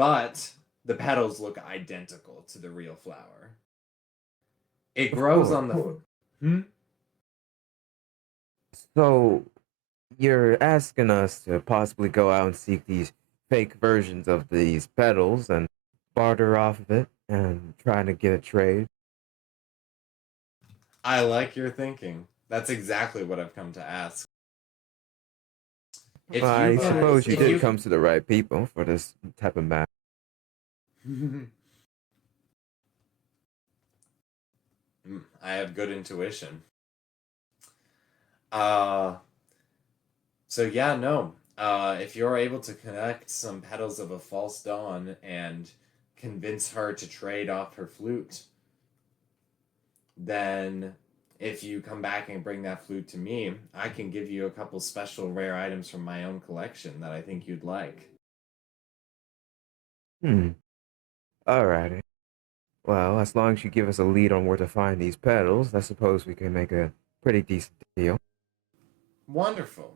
but the petals look identical to the real flower. It Of grows course. on the... Hmm? So you're asking us to possibly go out and seek these fake versions of these petals and barter off of it and trying to get a trade. I like your thinking. That's exactly what I've come to ask. Well, If you I can... suppose you If did you... come to the right people for this type of match. I have good intuition. Uh, so yeah, no. If you're able to connect some petals of a false dawn and convince her to trade off her flute, then if you come back and bring that flute to me, I can give you a couple special rare items from my own collection that I think you'd like. Hmm. Alrighty. Well, as long as you give us a lead on where to find these petals, I suppose we can make a pretty decent deal. Wonderful.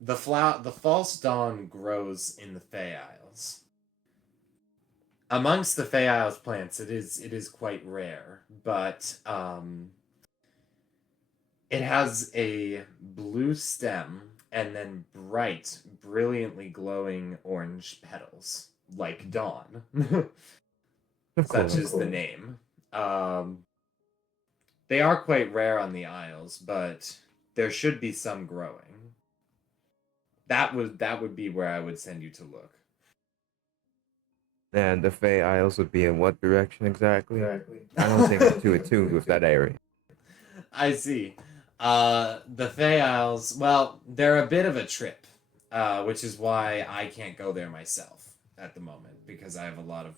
The false dawn grows in the Fey Isles. Amongst the Fey Isles plants, it is quite rare, but it has a blue stem and then bright, brilliantly glowing orange petals, like dawn. Of Such course. is the name. Um, they are quite rare on the Isles, but there should be some growing. That would be where I would send you to look. And the Fey Isles would be in what direction exactly? I don't think I'm too attuned with that area. I see. The Fey Isles, well, they're a bit of a trip, which is why I can't go there myself at the moment because I have a lot of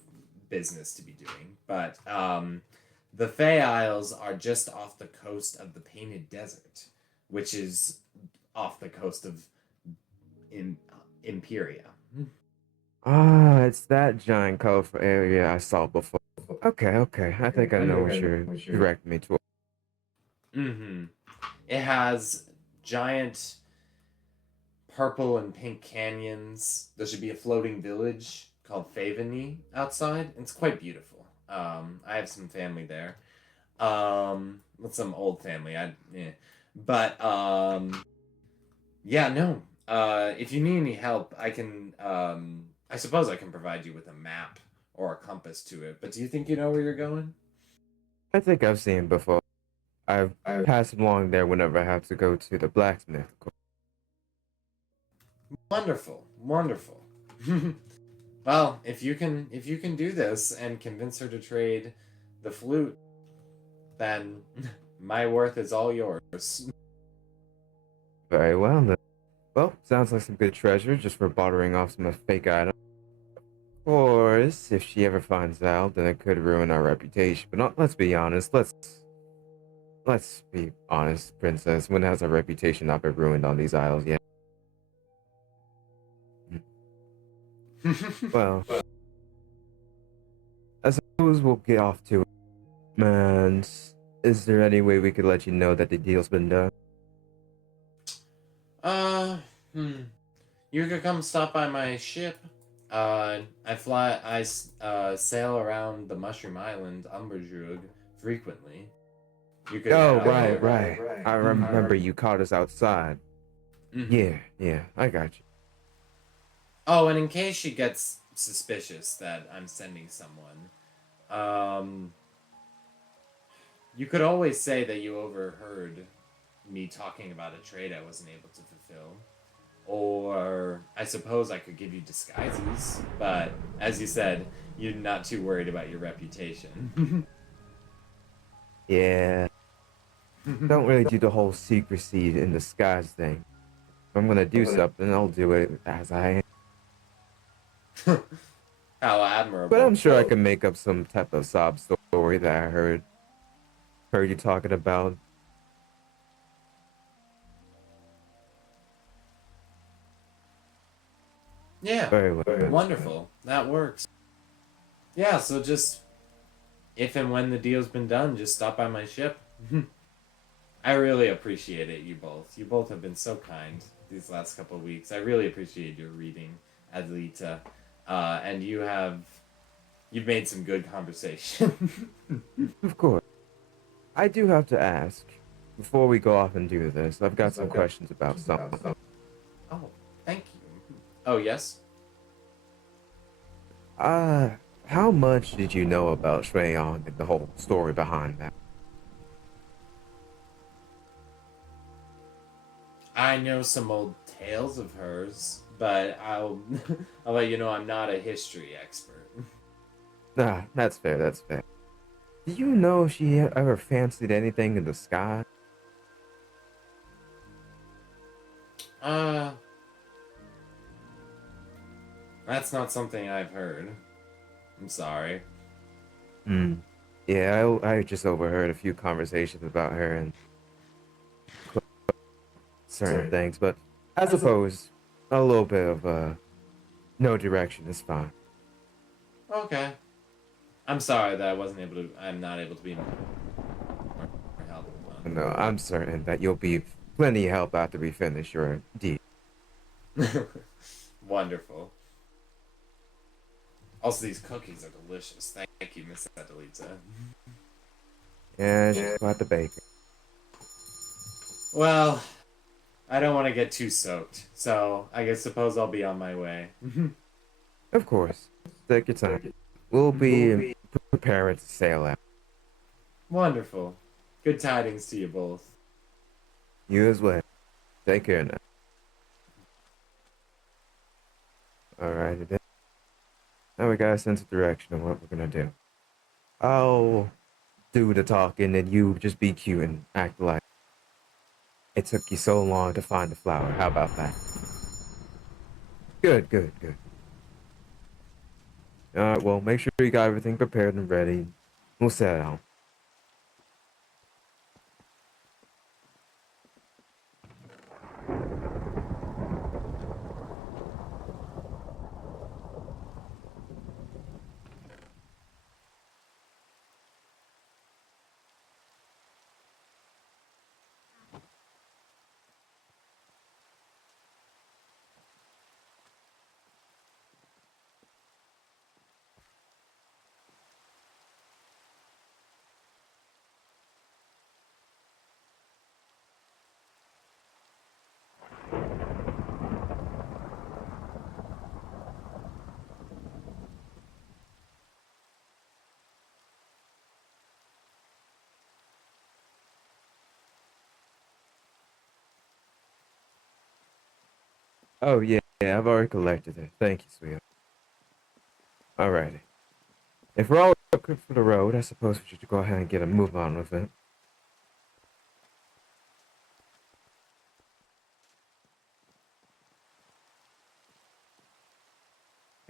business to be doing. But the Fey Isles are just off the coast of the Painted Desert, which is off the coast of Imperia. Ah, it's that giant colorful area I saw before. Okay, okay. I think I know what you're directing me to. Mm-hmm. It has giant purple and pink canyons. There should be a floating village called Faveny outside. It's quite beautiful. I have some family there. With some old family. But yeah, no. If you need any help, I can. I suppose I can provide you with a map or a compass to it. But do you think you know where you're going? I think I've seen it before. I've passed along there whenever I have to go to the blacksmith. Wonderful, wonderful. Well, if you can do this and convince her to trade the flute, then my worth is all yours. Very well then. Well, sounds like some good treasure just for bartering off some fake items. Of course, if she ever finds out, then it could ruin our reputation. But let's be honest. Let's be honest, Princess. When has our reputation not been ruined on these isles yet? Well, I suppose we'll get off to it. And is there any way we could let you know that the deal's been done? uh, hmm. You could come stop by my ship. I sail around the Mushroom Island, Umberjug, frequently. You could Oh, head out right, there. right. I remember you caught us outside. Mm-hmm. Yeah, I got you. Oh, and in case she gets suspicious that I'm sending someone, um, you could always say that you overheard me talking about a trade I wasn't able to fulfill. Or I suppose I could give you disguises, but as you said, you're not too worried about your reputation. Yeah, don't really do the whole secrecy in disguise thing. If I'm gonna do something, I'll do it as I am. How But I'm admirable. sure I can make up some type of sob story that I heard you talking about. Yeah, Very well. wonderful. That works. Yeah, so just if and when the deal's been done, just stop by my ship. I really appreciate it, you both. You both have been so kind these last couple of weeks. I really appreciate your reading, Adelita. and you've made some good conversation. Of course. I do have to ask, before we go off and do this, I've got some questions about something. Oh, thank you. Oh, yes? Uh, how much did you know about Shreyong and the whole story behind that? I know some old tales of hers, but I'll let you know I'm not a history expert. Nah, that's fair, that's fair. Do you know if she ever fancied anything in the sky? Uh, that's not something I've heard. I'm sorry. Hmm. Yeah, I just overheard a few conversations about her and certain things, but I suppose a little bit of no direction is fine. Okay. I'm sorry that I'm not able to be more No, I'm certain that you'll be plenty of help after we finish your deed. helpful. Wonderful. Also, these cookies are delicious. Thank you, Miss Adelita. Yeah, she's quite the baker. Well, I don't want to get too soaked, so I guess suppose I'll be on my way. Of course, take your time. We'll be preparing to sail out. Wonderful. Good tidings to you both. You as well. Take care now. Alright, then. Now we got a sense of direction of what we're gonna do. I'll do the talking and you just be cute and act like it took you so long to find the flower. How about that? Good, good, good. Alright, well, make sure you got everything prepared and ready. We'll set out. Oh, yeah, yeah, I've already collected it. Thank you, sweetheart. Alrighty. If we're all equipped for the road, I suppose we should go ahead and get a move on with it.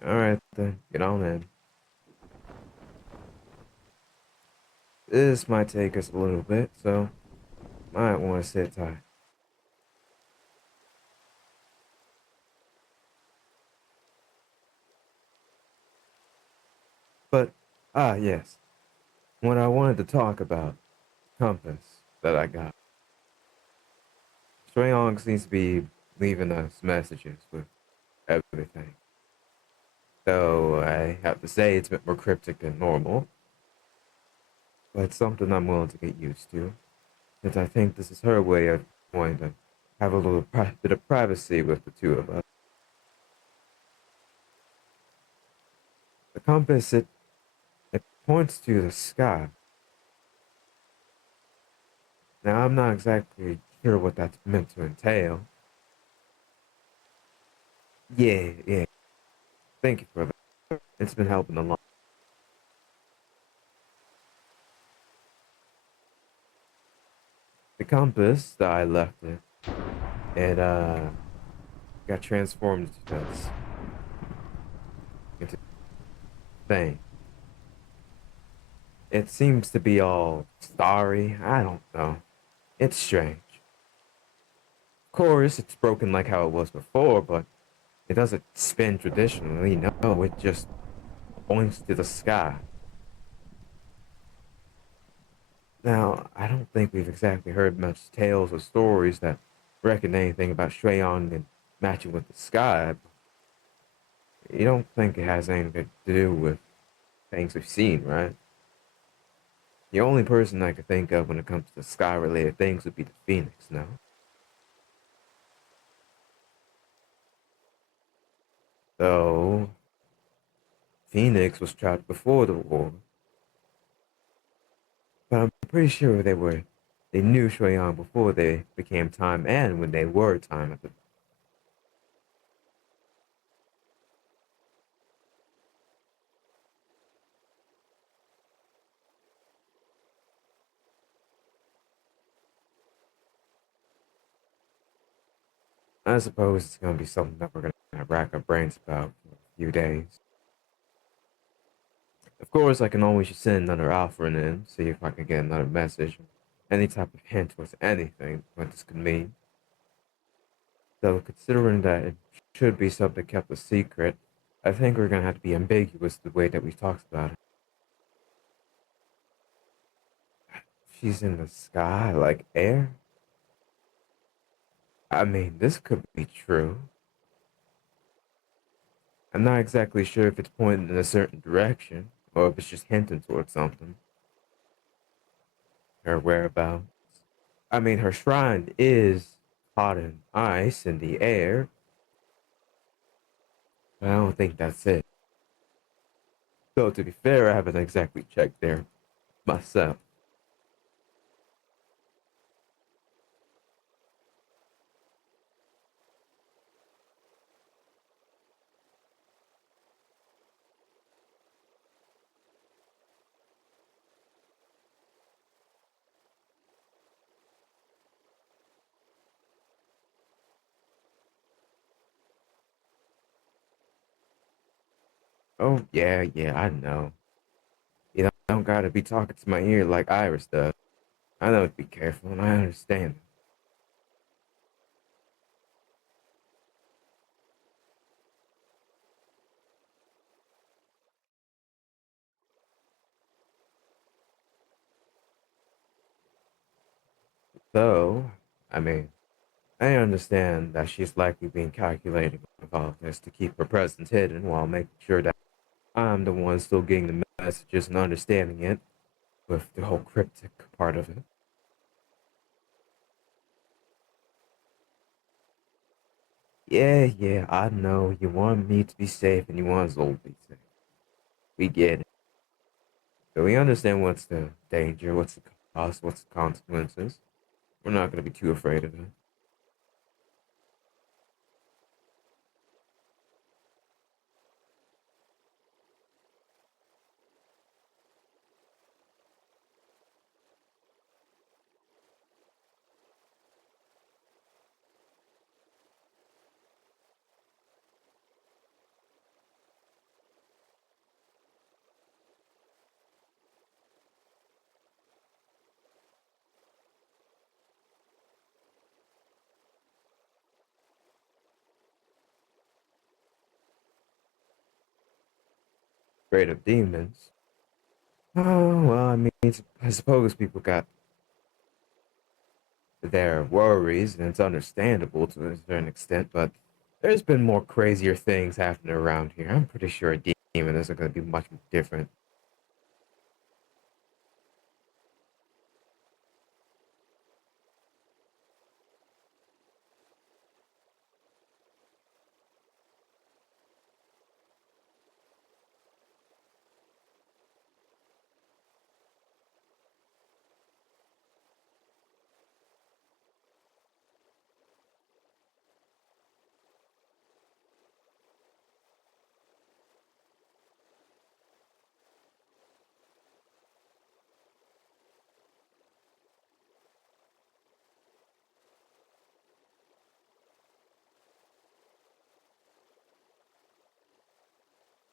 Alright, then, get on in. This might take us a little bit, so might want to sit tight. But, yes, what I wanted to talk about, compass that I got. Strayong seems to be leaving us messages with everything. Though I have to say it's a bit more cryptic than normal, but it's something I'm willing to get used to, since I think this is her way of going to have a little bit of privacy with the two of us. The compass, it points to the sky. Now, I'm not exactly sure what that's meant to entail. Yeah, yeah, thank you for that. It's been helping a lot. The compass that I left it got transformed into thing. It seems to be all starry. I don't know. It's strange. Of course, it's broken like how it was before, but it doesn't spin traditionally. No, it just points to the sky. Now, I don't think we've exactly heard much tales or stories that reckon anything about Shreyong and matching with the sky. You don't think it has anything to do with things we've seen, right? The only person I could think of when it comes to sky related things would be the Phoenix, no? Though, Phoenix was trapped before the war, but I'm pretty sure they knew Shuang before they became time and when they were time at the. I suppose it's gonna be something that we're gonna rack our brains about for a few days. Of course, I can always just send another offering in, see if I can get another message, any type of hint towards anything what this could mean. Though, considering that it should be something kept a secret, I think we're gonna have to be ambiguous the way that we talked about it. She's in the sky like air? I mean, this could be true. I'm not exactly sure if it's pointing in a certain direction, or if it's just hinting towards something. Her whereabouts. I mean, her shrine is hot and ice in the air, but I don't think that's it. Though, to be fair, I haven't exactly checked there myself. Oh, yeah, yeah, I know. You don't gotta be talking to my ear like Iris does. I know to be careful, and I understand. Though, I mean, I understand that she's likely being calculating with all of this to keep her presence hidden while making sure that I'm the one still getting the messages and understanding it with the whole cryptic part of it. Yeah, yeah, I know. You want me to be safe and you want Zol to be safe. We get it. But we understand what's the danger, what's the cost, what's the consequences. We're not going to be too afraid of it. Afraid of demons. Oh, well, I mean, I suppose people got their worries, and it's understandable to a certain extent, but there's been more crazier things happening around here. I'm pretty sure a demon isn't going to be much different.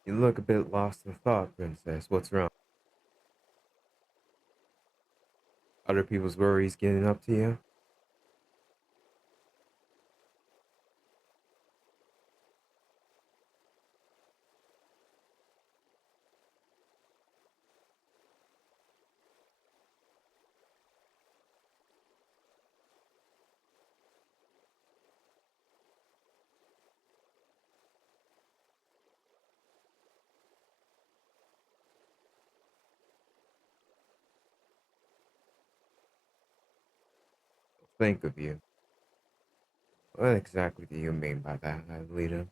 You look a bit lost in thought, Princess. What's wrong? Other people's worries getting up to you? think of you. What exactly do you mean by that, Adelita?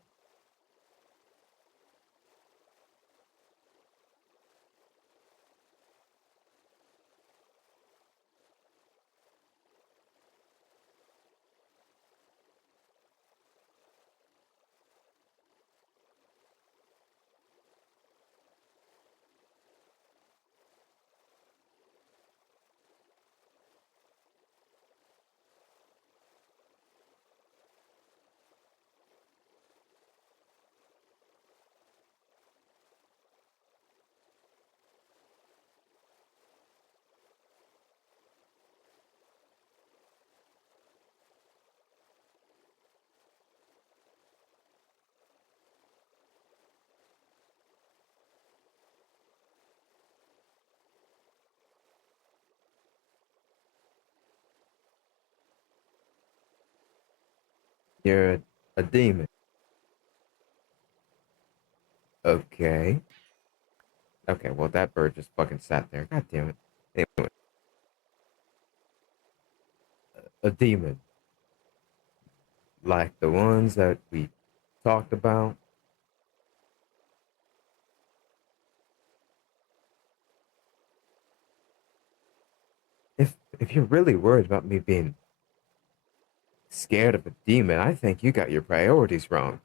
You're a demon. Okay. Okay, well, that bird just fucking sat there. God damn it. Anyway, a demon. Like the ones that we talked about. If you're really worried about me being scared of a demon, I think you got your priorities wrong.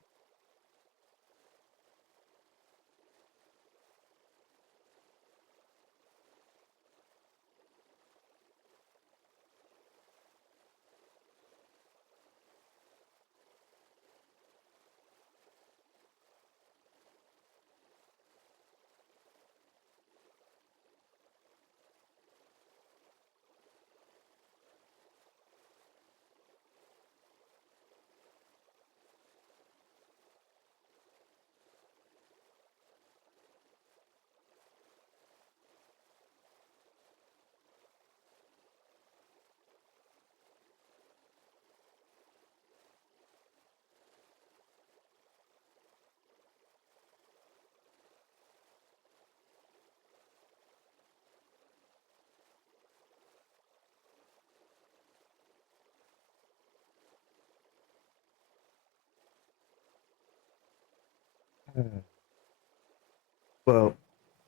Well,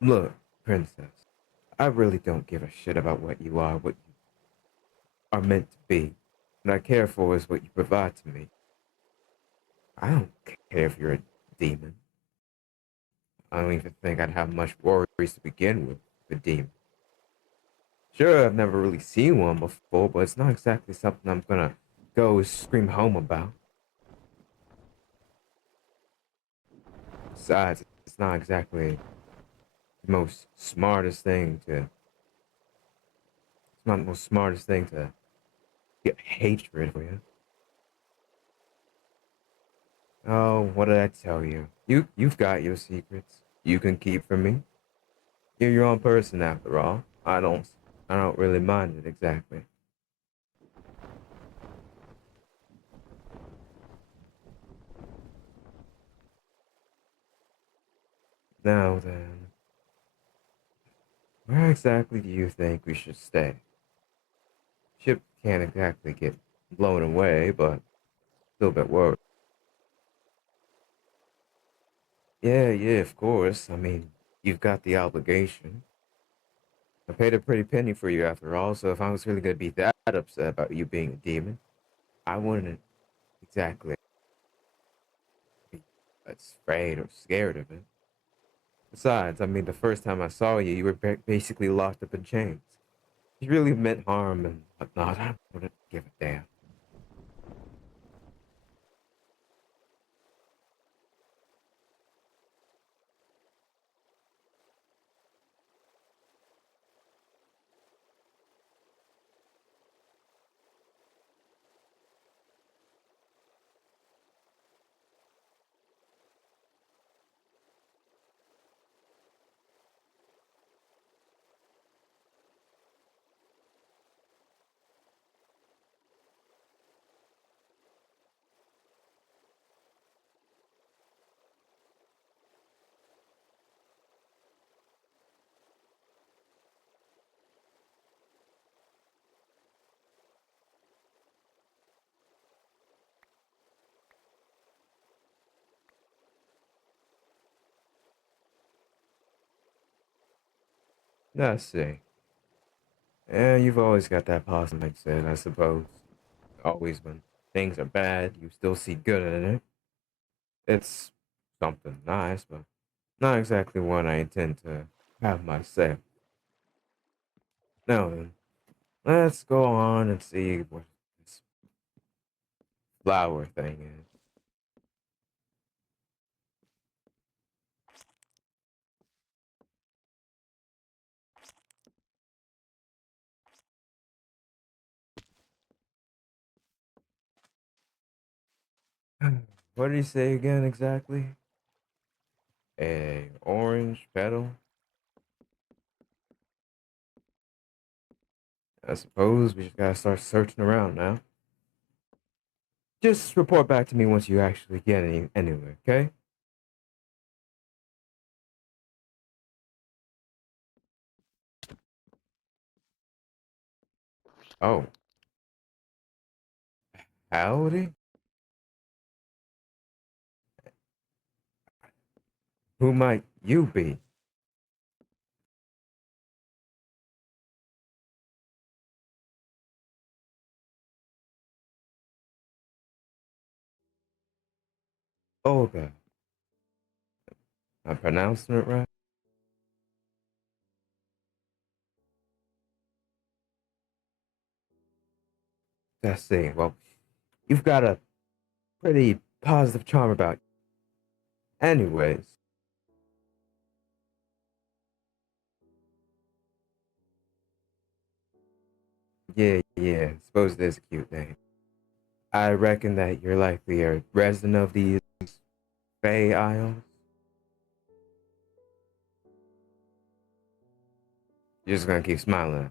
look, princess, I really don't give a shit about what you are, what you are meant to be. What I care for is what you provide to me. I don't care if you're a demon. I don't even think I'd have much worries to begin with, a demon. Sure, I've never really seen one before, but it's not exactly something I'm gonna go scream home about. Besides, it's not exactly the most smartest thing to. It's not the most smartest thing to get hatred for you. Oh, what did I tell you? You've got your secrets. You can keep from me. You're your own person after all. I don't really mind it exactly. Now then, where exactly do you think we should stay? Ship can't exactly get blown away, but still a bit worried. Yeah, yeah, of course. I mean, you've got the obligation. I paid a pretty penny for you after all, so if I was really gonna be that upset about you being a demon, I wouldn't exactly be afraid or scared of it. Besides, I mean, the first time I saw you, you were basically locked up in chains. If you really meant harm and whatnot, I wouldn't give a damn. I see. Yeah, you've always got that positive mindset, I suppose. Always when things are bad, you still see good in it. It's something nice, but not exactly one I intend to have myself. Now then, let's go on and see what this flower thing is. What did he say again exactly? A orange petal? I suppose we just gotta start searching around now. Just report back to me once you actually get anywhere, okay? Oh, howdy? Who might you be? Olga. I'm pronouncing it right? Let's see. Well, you've got a pretty positive charm about you. Anyways, yeah, suppose it is a cute name. I reckon that you're likely a resident of these Fey Isles. You're just gonna keep smiling at me.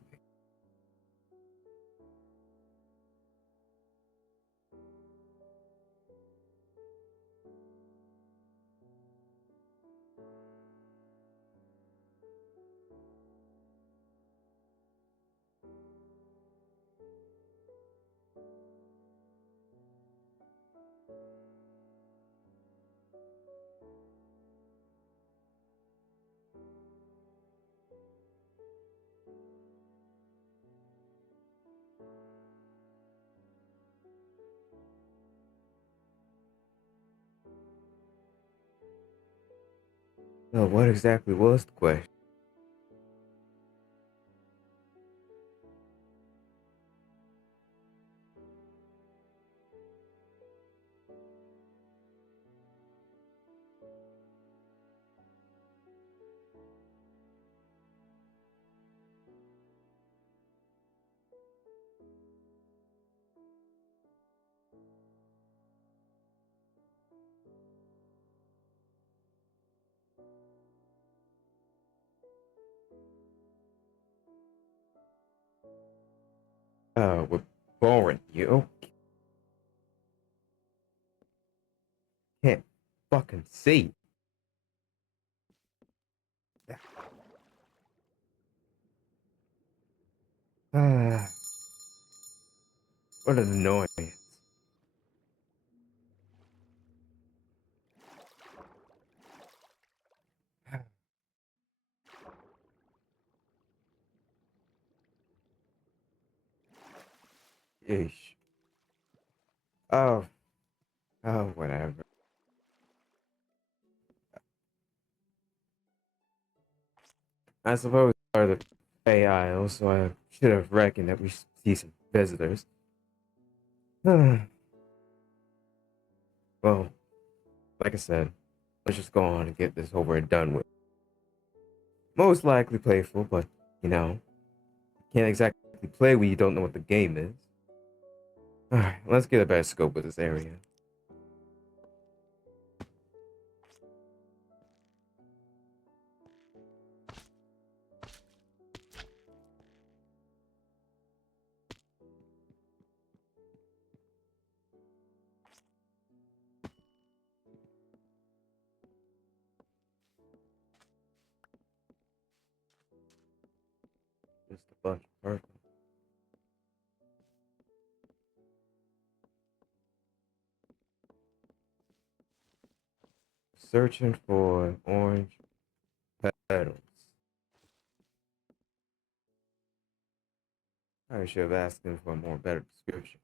Well, what exactly was the question? We're boring. You can't fucking see. Ah, what an annoyance. Ish. Oh, whatever. I suppose are the AI, also I should have reckoned that we see some visitors. Well, like I said, let's just go on and get this over and done with. Most likely playful, but you know, can't exactly play when you don't know what the game is. Alright, let's get a better scope of this area. Just a bunch of purple. Searching for orange petals. I should have asked him for a more better description.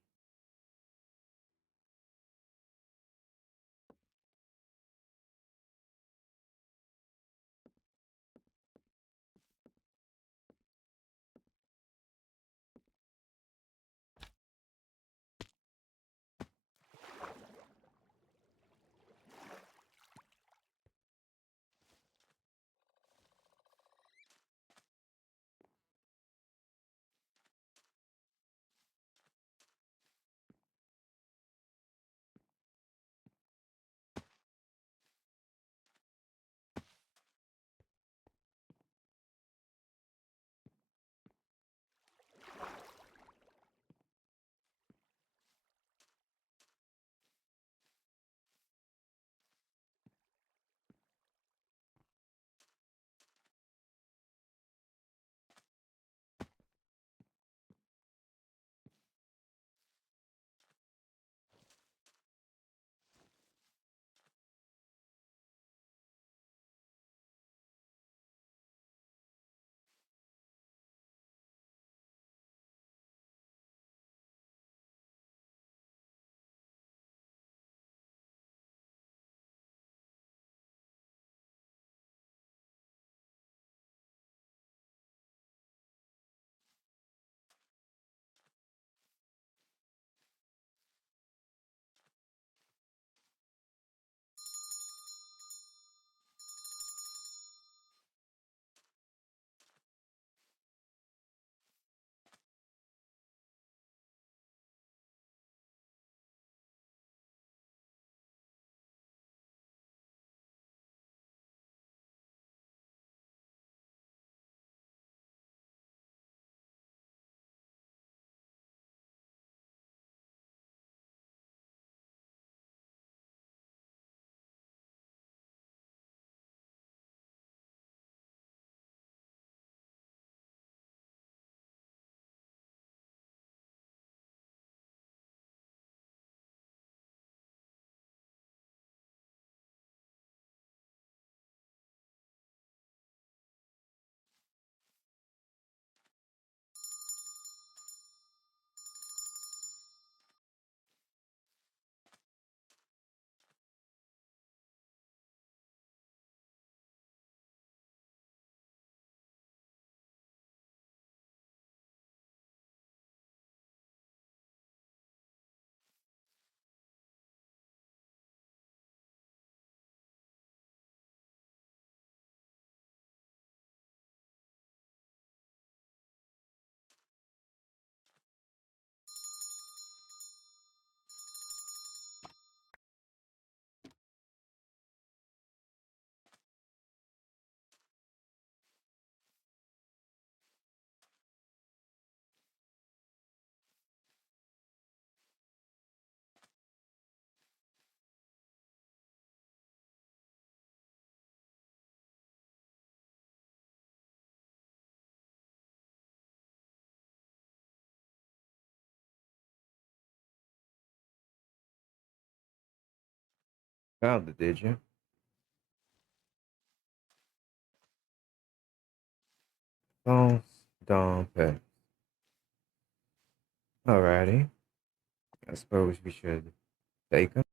Found it, did you? False Dom Pet. Alrighty. I suppose we should take him.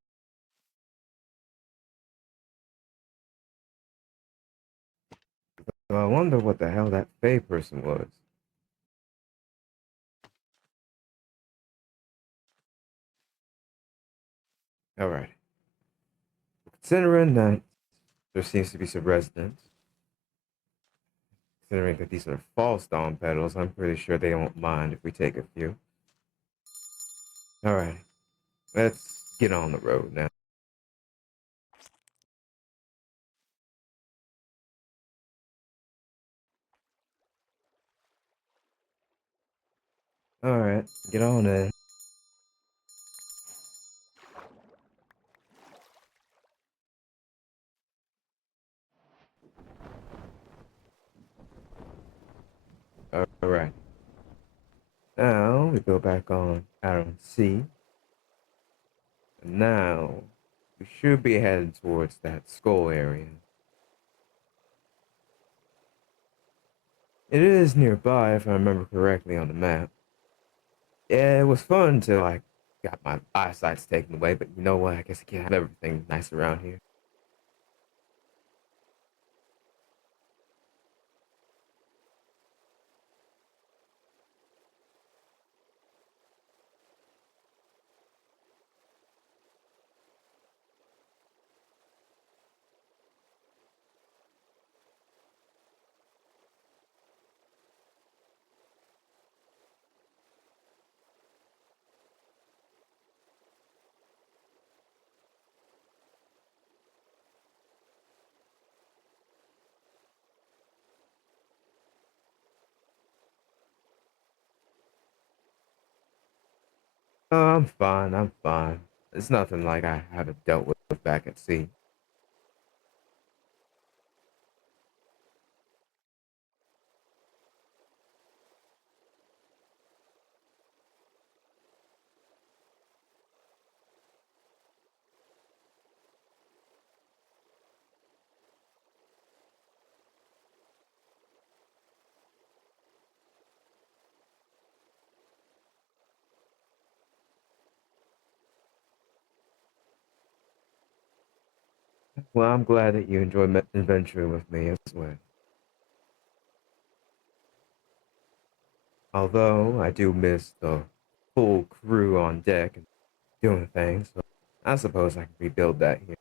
So I wonder what the hell that Fey person was. Alright. Considering that there seems to be some residents, considering that these are false Dom petals, I'm pretty sure they don't mind if we take a few. Alright. Let's get on the road now. Alright, get on in. Alright. Now we go back on Iron C. And now we should be heading towards that skull area. It is nearby if I remember correctly on the map. Yeah, it was fun until I got my eyesight taken away, but you know what? I guess I can't have everything nice around here. Oh, I'm fine, I'm fine. It's nothing like I haven't dealt with back at sea. Well, I'm glad that you enjoyed adventuring with me as well. Although I do miss the full crew on deck and doing things, so I suppose I can rebuild that here.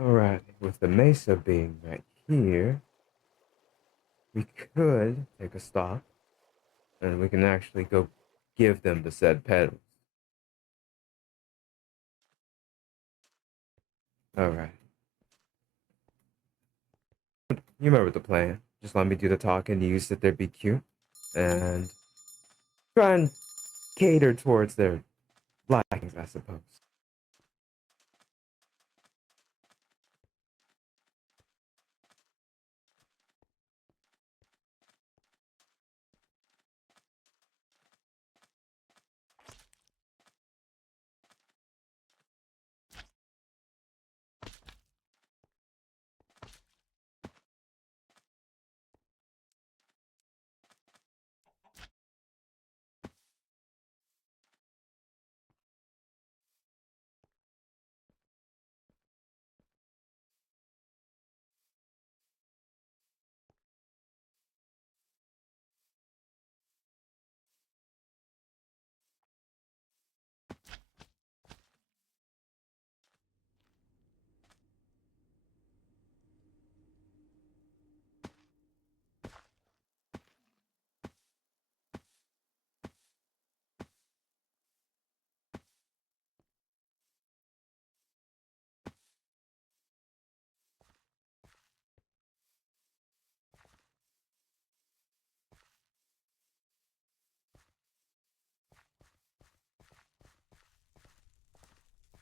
Alright, with the mesa being right here, we could take a stop and we can actually go give them the said petals. Alright, you remember the plan. Just let me do the talking, you sit there, be cute, and try and cater towards their likings, I suppose.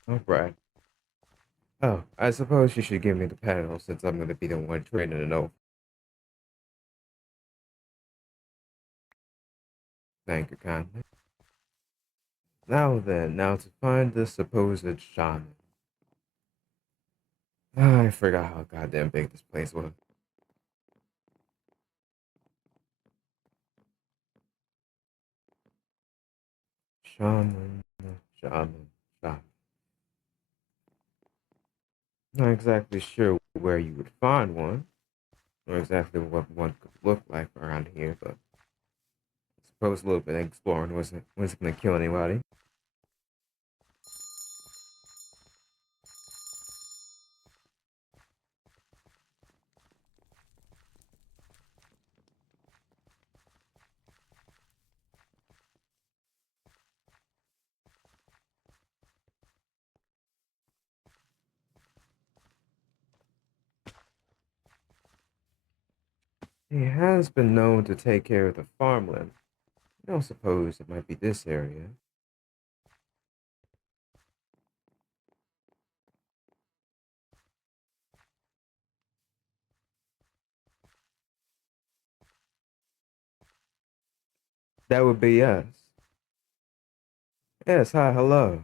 Alright. Oh, I suppose you should give me the petals since I'm going to be the one trading it over. Thank you kindly. Now then, now to find the supposed shaman. Ah, I forgot how goddamn big this place was. Shaman, shaman, shaman. Not exactly sure where you would find one, or exactly what one could look like around here, but I suppose a little bit of exploring wasn't gonna kill anybody. He has been known to take care of the farmland. I don't suppose it might be this area. That would be us. Yes, hi, hello.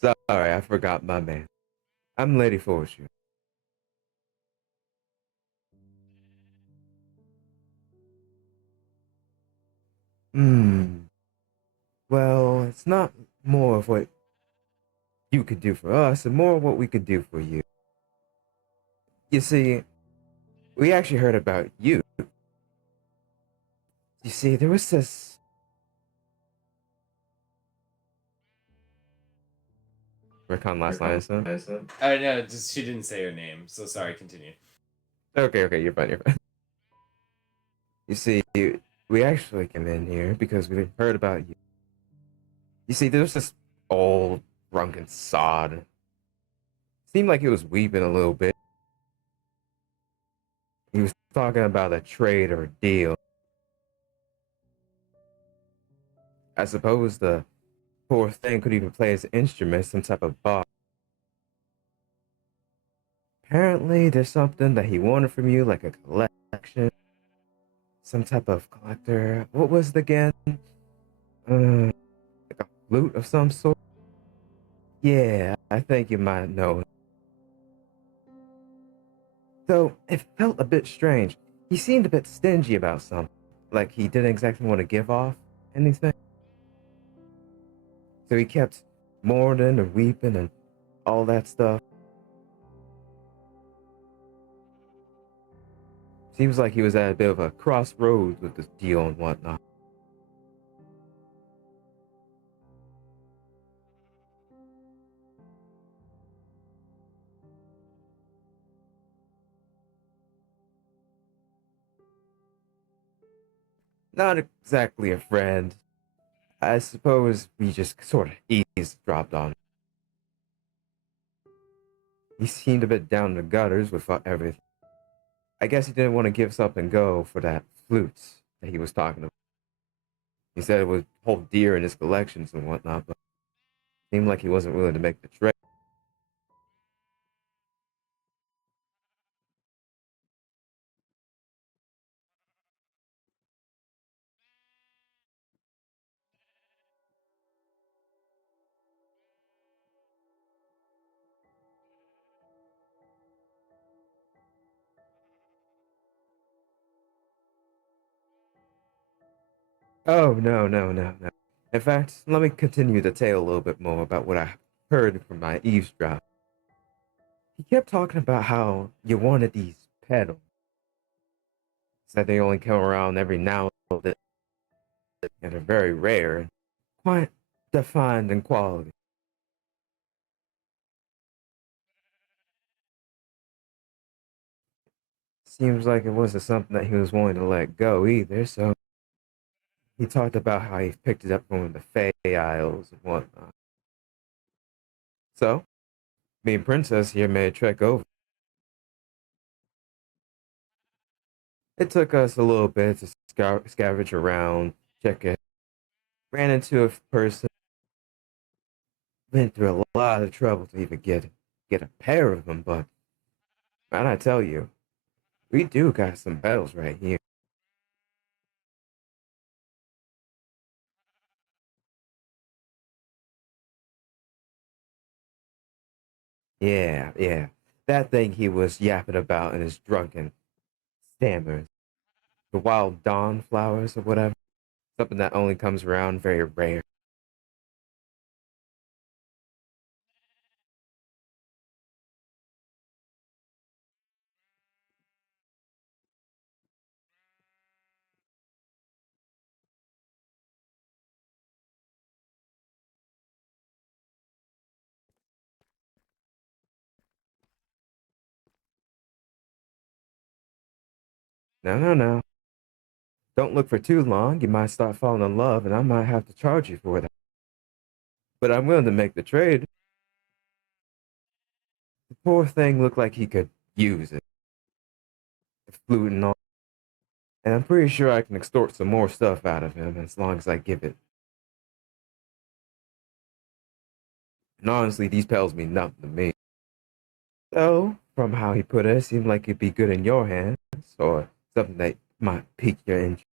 Sorry, I forgot my man. I'm Lady Fortune. Hmm. Well, it's not more of what you could do for us and more of what we could do for you. You see, we actually heard about you. You see, there was this recon last line, son. Oh no, just she didn't say her name. So sorry. Continue. Okay, you're fine, you're fine. You see, we actually came in here because we heard about you. You see, there was this old, drunken sod. Seemed like he was weeping a little bit. He was talking about a trade or a deal. I suppose the poor thing could even play his instrument, some type of bar. Apparently, there's something that he wanted from you, like a collection, some type of collector. What was it again? Like a flute of some sort? Yeah, I think you might know. Though it felt a bit strange. He seemed a bit stingy about something, like he didn't exactly want to give off anything. So he kept mourning and weeping and all that stuff. Seems like he was at a bit of a crossroads with this deal and whatnot. Not exactly a friend. I suppose we just sort of eavesdropped on him. He seemed a bit down in the gutters with everything. I guess he didn't want to give something go for that flute that he was talking about. He said it would hold dear in his collections and whatnot, but it seemed like he wasn't willing to make the trade. Oh, no. In fact, let me continue the tale a little bit more about what I heard from my eavesdrop. He kept talking about how you wanted these petals. Said they only come around every now and then, and are very rare and quite defined in quality. Seems like it wasn't something that he was willing to let go either, so he talked about how he picked it up from the Fey Isles and whatnot. So, me and Princess here made a trek over. It took us a little bit to scavenge around, check it. Ran into a person, went through a lot of trouble to even get a pair of them, but man, I tell you, we do got some battles right here. Yeah. That thing he was yapping about in his drunken stammers. The wild dawn flowers or whatever. Something that only comes around very rare. No, no, no. Don't look for too long. You might start falling in love, and I might have to charge you for that. But I'm willing to make the trade. The poor thing looked like he could use it. The flute and all. And I'm pretty sure I can extort some more stuff out of him as long as I give it. And honestly, these pals mean nothing to me. So, from how he put it seemed like it'd be good in your hands, or something that might pique your interest.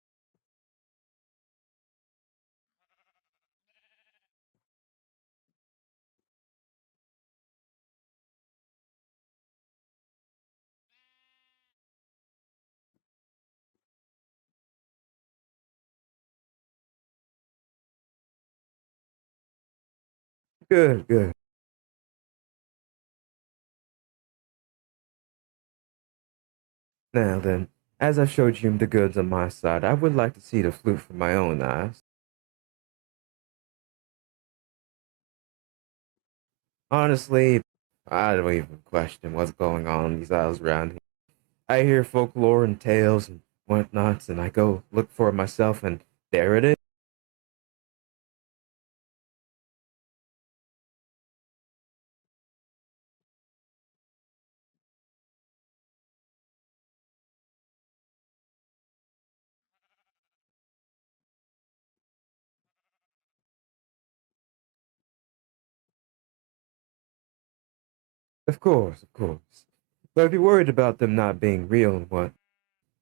Good, good. Now then, as I showed you the goods on my side, I would like to see the flute for my own eyes. Honestly, I don't even question what's going on in these isles around here. I hear folklore and tales and whatnots, and I go look for it myself, and there it is. Of course, of course. But if you're worried about them not being real and what,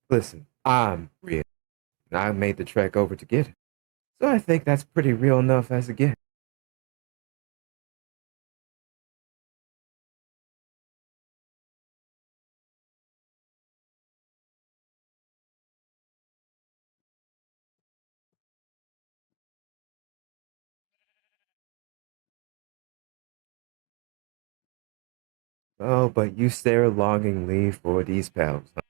listen, I'm real, and I made the trek over to get it. So I think that's pretty real enough as it gets. Oh, but you stare longingly for these pals, huh?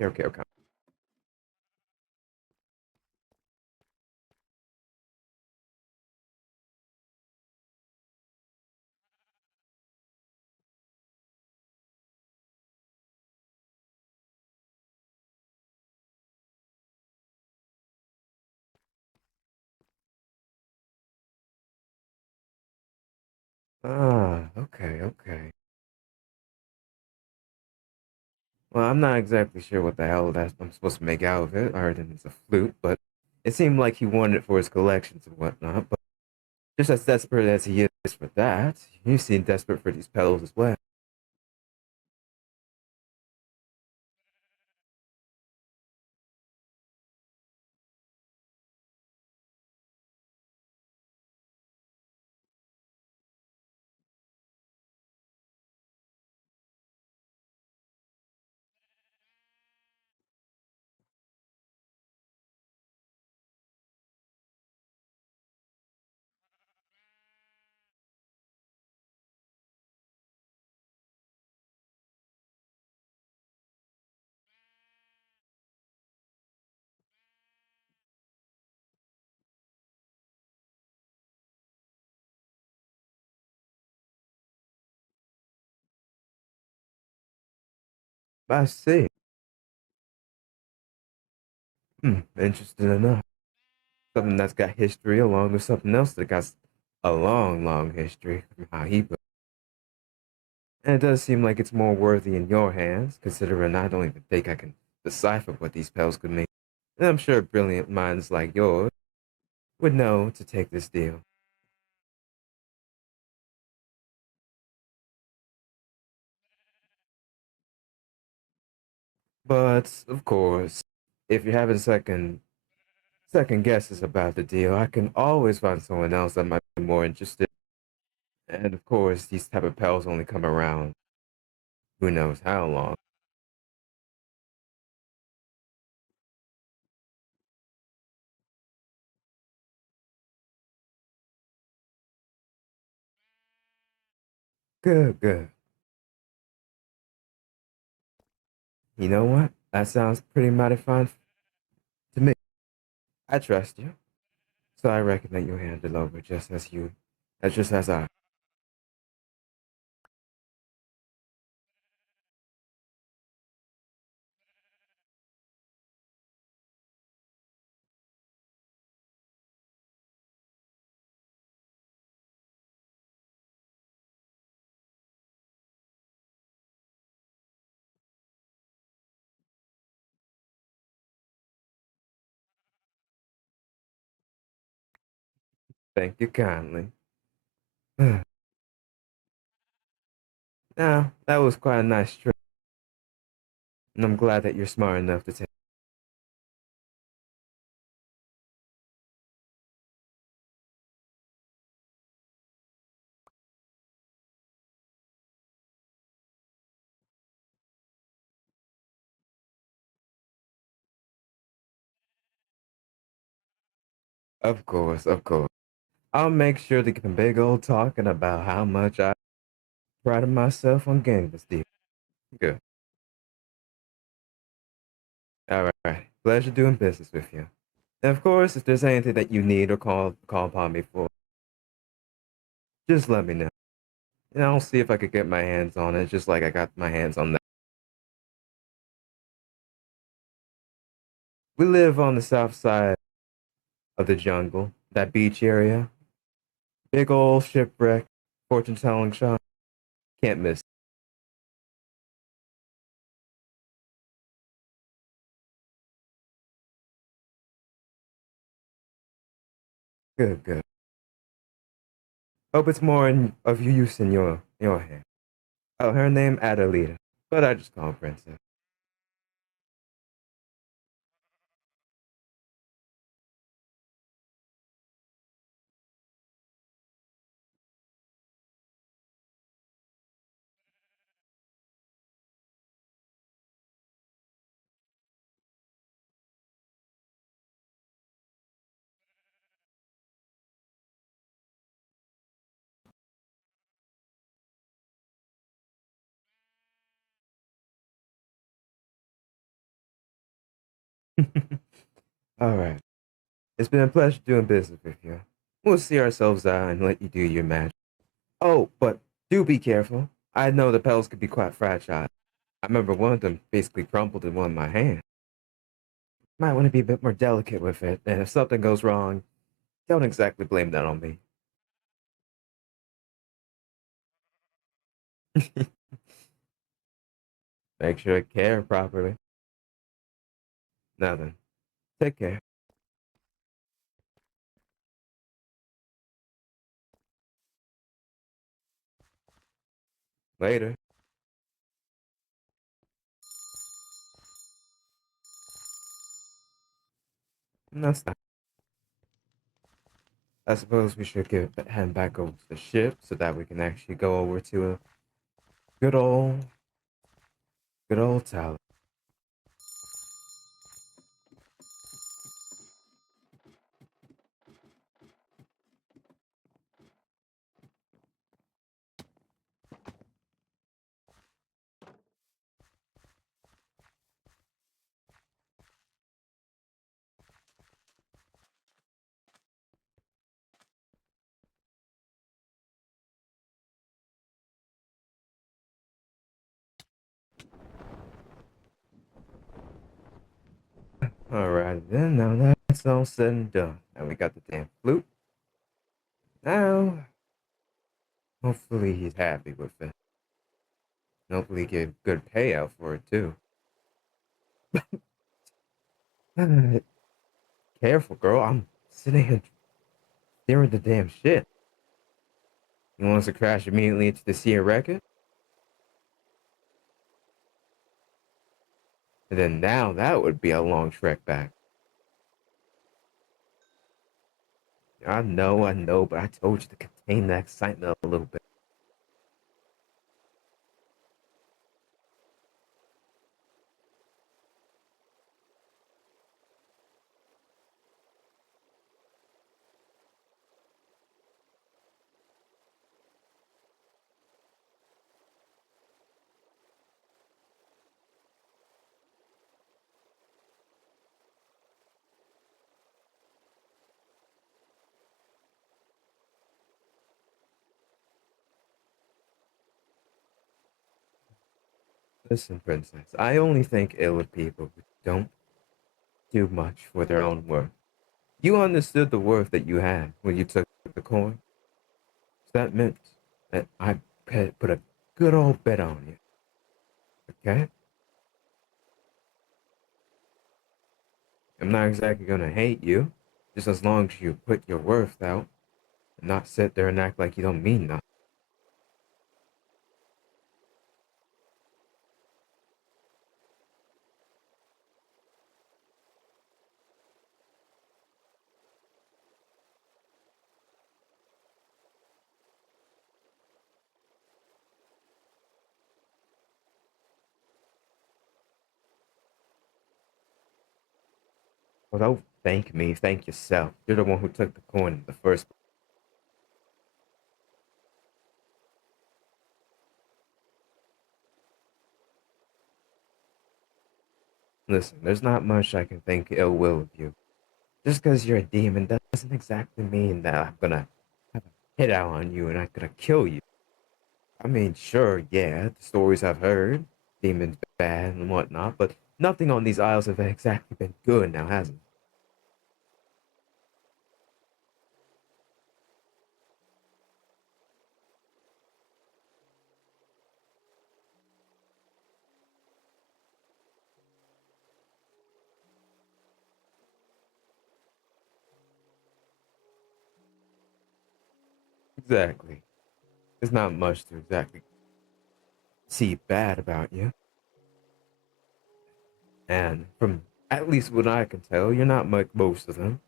Okay, okay. Ah, okay, okay. Well, I'm not exactly sure what the hell that I'm supposed to make out of it, other than it's a flute, but it seemed like he wanted it for his collections and whatnot, but just as desperate as he is for that, you seem desperate for these petals as well. I see. Interesting enough. Something that's got history along with something else that got a long, long history from how he put it. And it does seem like it's more worthy in your hands, considering I don't even think I can decipher what these spells could mean. And I'm sure brilliant minds like yours would know to take this deal. But of course, if you're having second guesses about the deal, I can always find someone else that might be more interested. And of course, these type of pals only come around who knows how long. Good, good. You know what? That sounds pretty mighty fine to me. I trust you, so I reckon that you'll hand it over just as I. Thank you kindly. Now, that was quite a nice trip, and I'm glad that you're smart enough to take. Of course, of course. I'll make sure to get a big old talking about how much I prided myself on getting this deal. Good. All right. Pleasure doing business with you. And of course, if there's anything that you need or call upon me for, just let me know. And I'll see if I could get my hands on it, just like I got my hands on that. We live on the south side of the jungle, that beach area. Big old shipwreck, fortune telling shop. Can't miss. Good, good. Hope it's more of use in your hand. Oh, her name Adelita, but I just call her Princess. All right. It's been a pleasure doing business with you. We'll see ourselves out and let you do your magic. Oh, but do be careful. I know the petals could be quite fragile. I remember one of them basically crumpled in one of my hands. Might want to be a bit more delicate with it, and if something goes wrong, don't exactly blame that on me. Make sure to care properly. Now then, take care. Later. That's not. I suppose we should head back over to the ship so that we can actually go over to a good old, good old tower. Alright then, now that's all said and done. And we got the damn flute. Now, hopefully he's happy with it. And hopefully he get good payout for it too. Careful, girl. I'm sitting here staring at the damn shit. You want us to crash immediately into the sea and wreck it? And then now that would be a long trek back. I know, but I told you to contain that excitement a little bit. Listen, princess, I only think ill of people who don't do much for their own worth. You understood the worth that you had when you took the coin. So that meant that I put a good old bet on you, okay? I'm not exactly gonna hate you, just as long as you put your worth out and not sit there and act like you don't mean nothing. Well, don't thank me, thank yourself. You're the one who took the coin in the first place. Listen, there's not much I can think ill will of you. Just because you're a demon doesn't exactly mean that I'm gonna have a hit out on you and I'm gonna kill you. I mean, sure, yeah, the stories I've heard, demons bad and whatnot, but nothing on these isles have exactly been good now, has it? Exactly. There's not much to exactly see bad about you. And from at least what I can tell, you're not like most of them.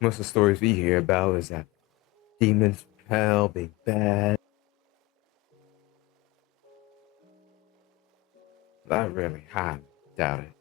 Most of the stories we hear about is that demons from hell being bad. I really highly doubt it.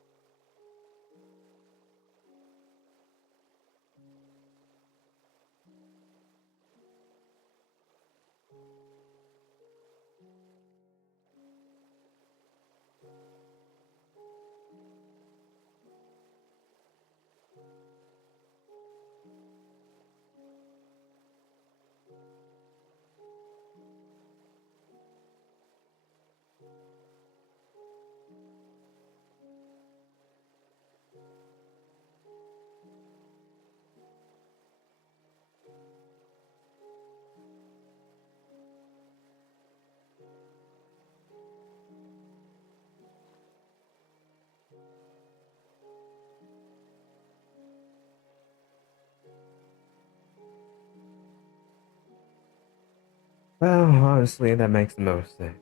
Well, honestly, that makes the most sense.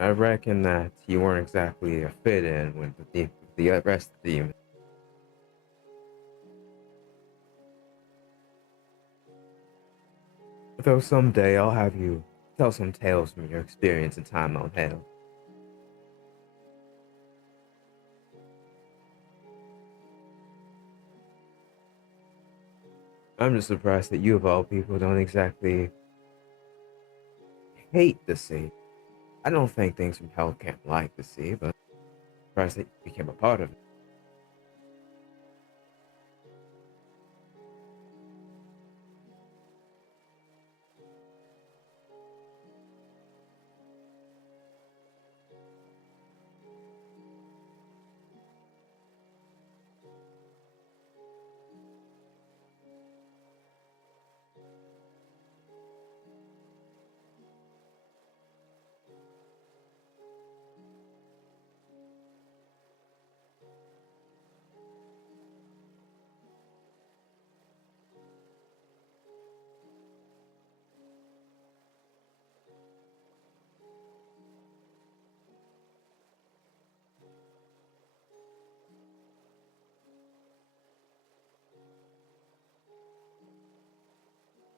I reckon that you weren't exactly a fit in with the rest of the demons. Though someday I'll have you tell some tales from your experience and time on hell. I'm just surprised that you, of all people, don't exactly hate the sea. I don't think things from hell can't like the sea, but I'm surprised that you became a part of it.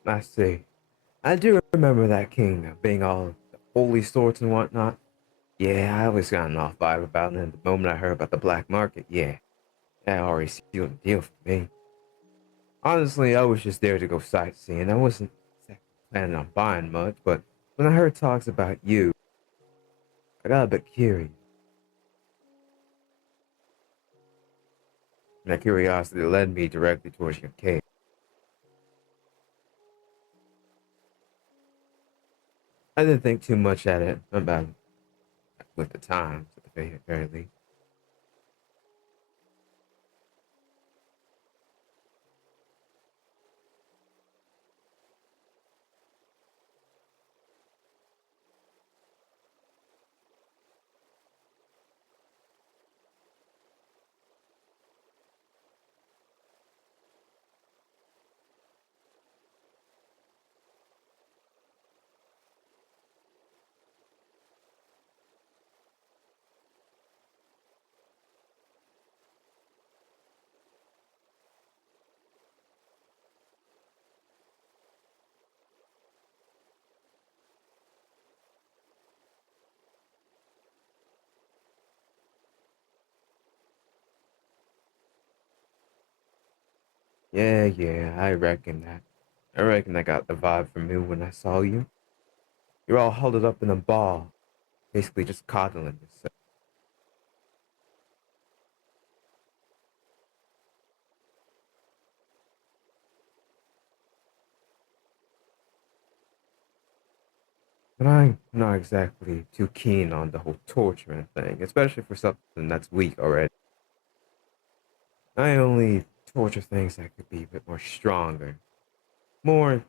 I see. I do remember that king being all holy swords and whatnot. Yeah, I always got an off vibe about it, and the moment I heard about the black market, yeah, that already sealed the deal for me. Honestly, I was just there to go sightseeing. I wasn't exactly planning on buying much, but when I heard talks about you, I got a bit curious. And that curiosity led me directly towards your cave. I didn't think too much at it about with the times at the very least. Yeah, I reckon that. I reckon I got the vibe from you when I saw you. You're all huddled up in a ball, basically just coddling yourself. But I'm not exactly too keen on the whole torturing thing, especially for something that's weak already. I only torture things that could be a bit more stronger, more,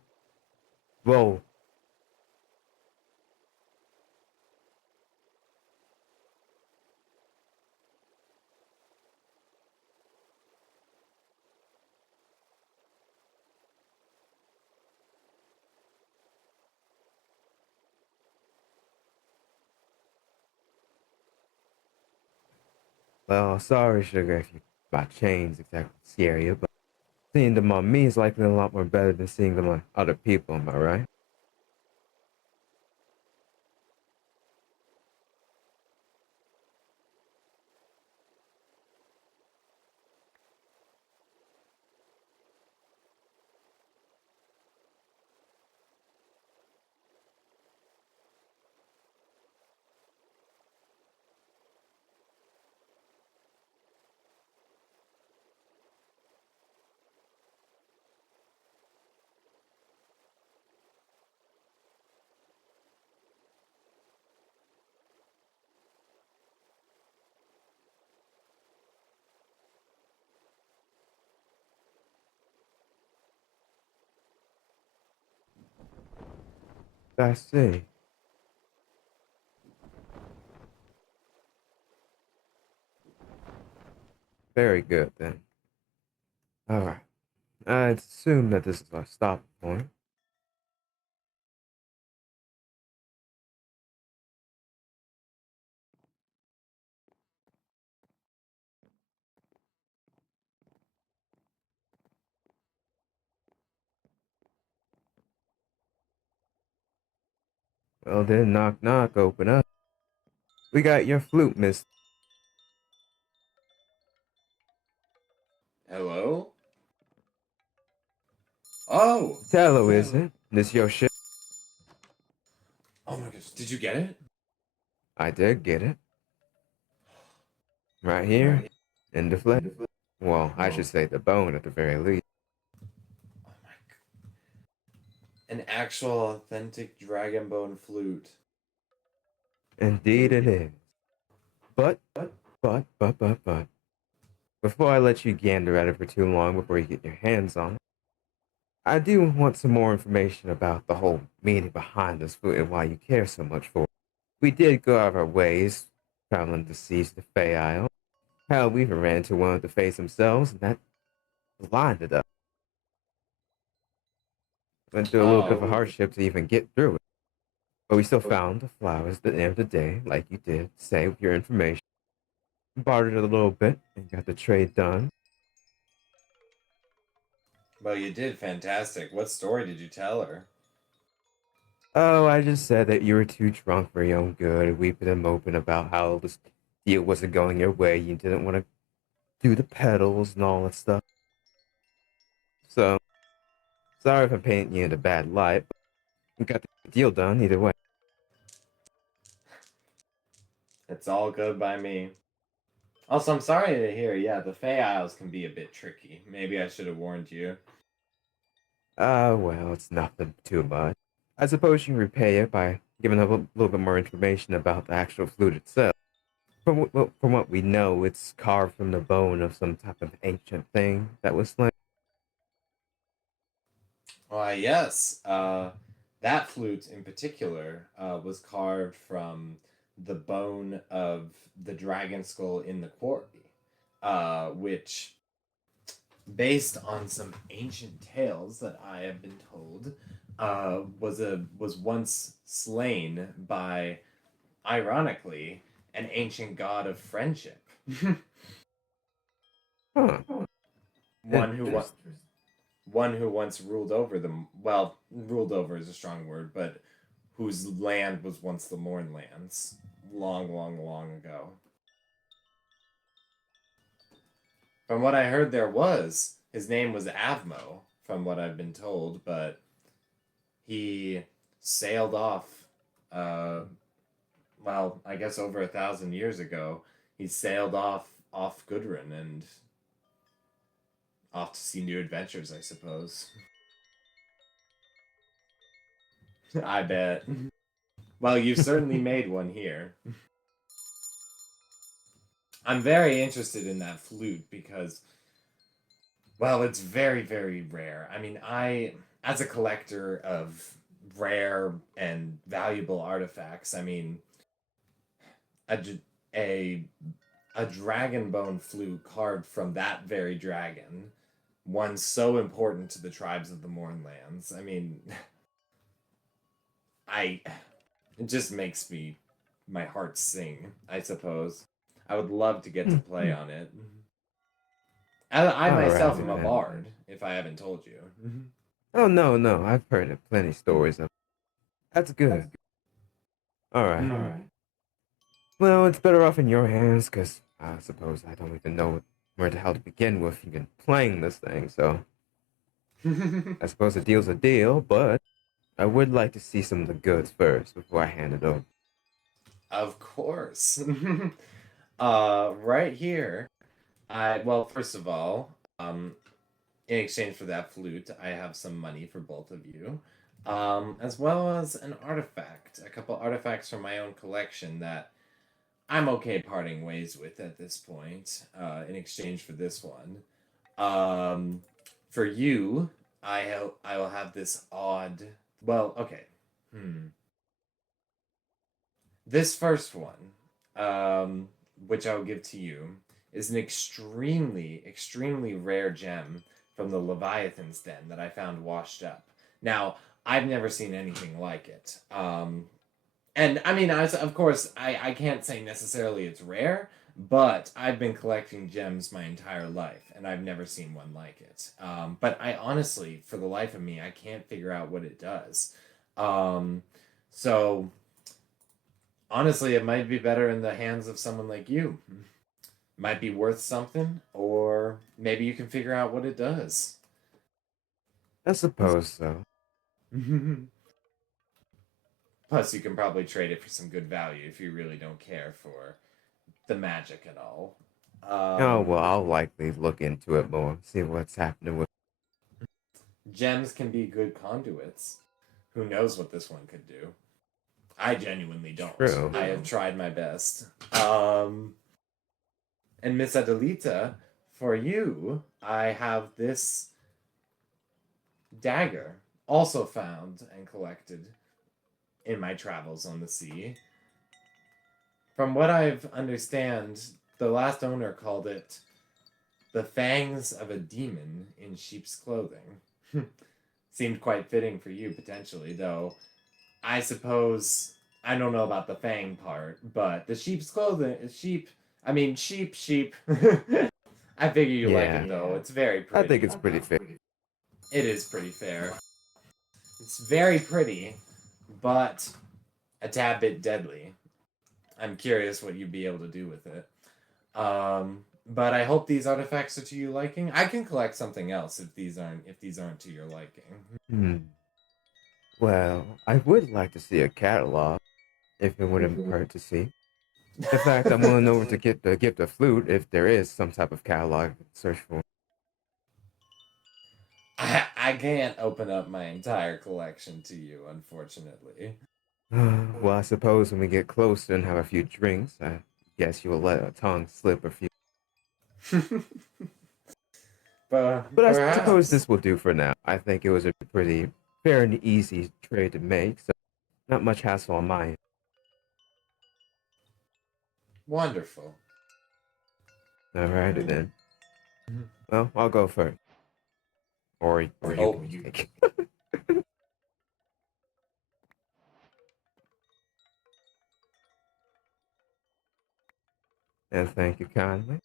well, well, sorry, sugar, if you my chains exactly scare you, but seeing them on me is likely a lot more better than seeing them on other people, am I right? I see. Very good, then. Alright. I'd assume that this is our stopping point. Well, then, knock knock, open up. We got your flute, miss. Hello? Oh! Tello, is Hello. it? This your shit? Oh my gosh, did you get it? I did get it. Right here. Right. In the flesh. Wonderful. Well, I should Well, say the bone at the very least. oh my An actual authentic dragon bone flute. Indeed it is. But, but. Before I let you gander at it for too long before you get your hands on it, I do want some more information about the whole meaning behind this flute and why you care so much for it. We did go out of our ways, traveling to seize the Fey Isle. Hell, we even ran into one of the Fays themselves, and that blinded us. Went through a little bit of a Oh, hardship to even get through it. But we still found the flowers at the end of the day, like you did, say with your information. Bartered a little bit and got the trade done. well, you did fantastic. What story did you tell her? Oh, I just said that you were too drunk for your own good, weeping and moping about how this deal wasn't going your way. You didn't want to do the pedals and all that stuff. So, sorry if I'm painting you in a bad light, but we got the deal done either way. It's all good by me. Also, I'm sorry to hear, yeah, the Fey Isles can be a bit tricky. Maybe I should have warned you. Well, it's nothing too much. I suppose you can repay it by given a little bit more information about the actual flute itself. From what we know, it's carved from the bone of some type of ancient thing that was slain. Why, yes. That flute in particular was carved from the bone of the dragon skull in the quarry, which, based on some ancient tales that I have been told, was once slain by, ironically, an ancient god of friendship. Huh. one who wa- Interesting. one who once ruled over them. Well, ruled over is a strong word, but whose land was once the Mournlands, long, long, long ago. From what I heard, his name was Avmo, from what I've been told, but he sailed off. Uh, well, I guess over 1,000 years ago, he sailed off Gudrun and off to see new adventures, I suppose. I bet. Well, you've certainly made one here. I'm very interested in that flute because, well, it's very, very rare. I mean, as a collector of rare and valuable artifacts, I mean, a, a, a dragon bone flute carved from that very dragon, one so important to the tribes of the Mournlands. I mean, I it just makes my heart sing, I suppose. I would love to get to play on it. I myself Alrighty am a then. bard, if I haven't told you. Oh no, no, I've heard of plenty stories of. That's good. All right. Well, it's better off in your hands, cause I suppose I don't even know where the hell to begin with even playing this thing. So I suppose a deal's a deal, but I would like to see some of the goods first before I hand it over. Of course. Right here. Well, first of all, in exchange for that flute, I have some money for both of you, as well as an artifact, a couple artifacts from my own collection that I'm okay parting ways with at this point. In exchange for this one, um, for you, I will have this odd. Well, okay. Hmm. This first one, which I'll give to you, is an extremely, extremely rare gem from the Leviathan's Den that I found washed up. Now, I've never seen anything like it. And I mean, of course, I can't say necessarily it's rare, but I've been collecting gems my entire life, and I've never seen one like it. But I honestly, for the life of me, I can't figure out what it does. Um, so honestly, it might be better in the hands of someone like you. Might be worth something, or maybe you can figure out what it does. I suppose so. Plus, you can probably trade it for some good value if you really don't care for the magic and all. Oh Um, well, I'll likely look into it more, see what's happening with. Gems can be good conduits. Who knows what this one could do? I genuinely don't. True. I have tried my best. Um, and Miss Adelita, for you, I have this dagger, also found and collected in my travels on the sea. From what I've understand, the last owner called it the fangs of a demon in sheep's clothing. Seemed quite fitting for you potentially, though. I suppose I don't know about the fang part, but the sheep's clothing, sheep. I mean, sheep. I figure you like Yeah, it though. It's very I think pretty. it's pretty fair. It is pretty fair. It's very pretty, but a tad bit deadly. I'm curious what you'd be able to do with it. But I hope these artifacts are to your liking. I can collect something else if these aren't to your liking. Hmm. Well, I would like to see a catalog, if it wouldn't hurt to see. In fact, I'm willing over to get the gift of flute if there is some type of catalog to search for. I can't open up my entire collection to you, unfortunately. Well, I suppose when we get closer and have a few drinks, I guess you will let a tongue slip a few. But But I suppose perhaps. this will do for now. I think it was a pretty fair and easy trade to make, so not much hassle on my end. Wonderful. Alrighty then. Well, I'll go first. Or you Oh, can you. take it. And thank you kindly.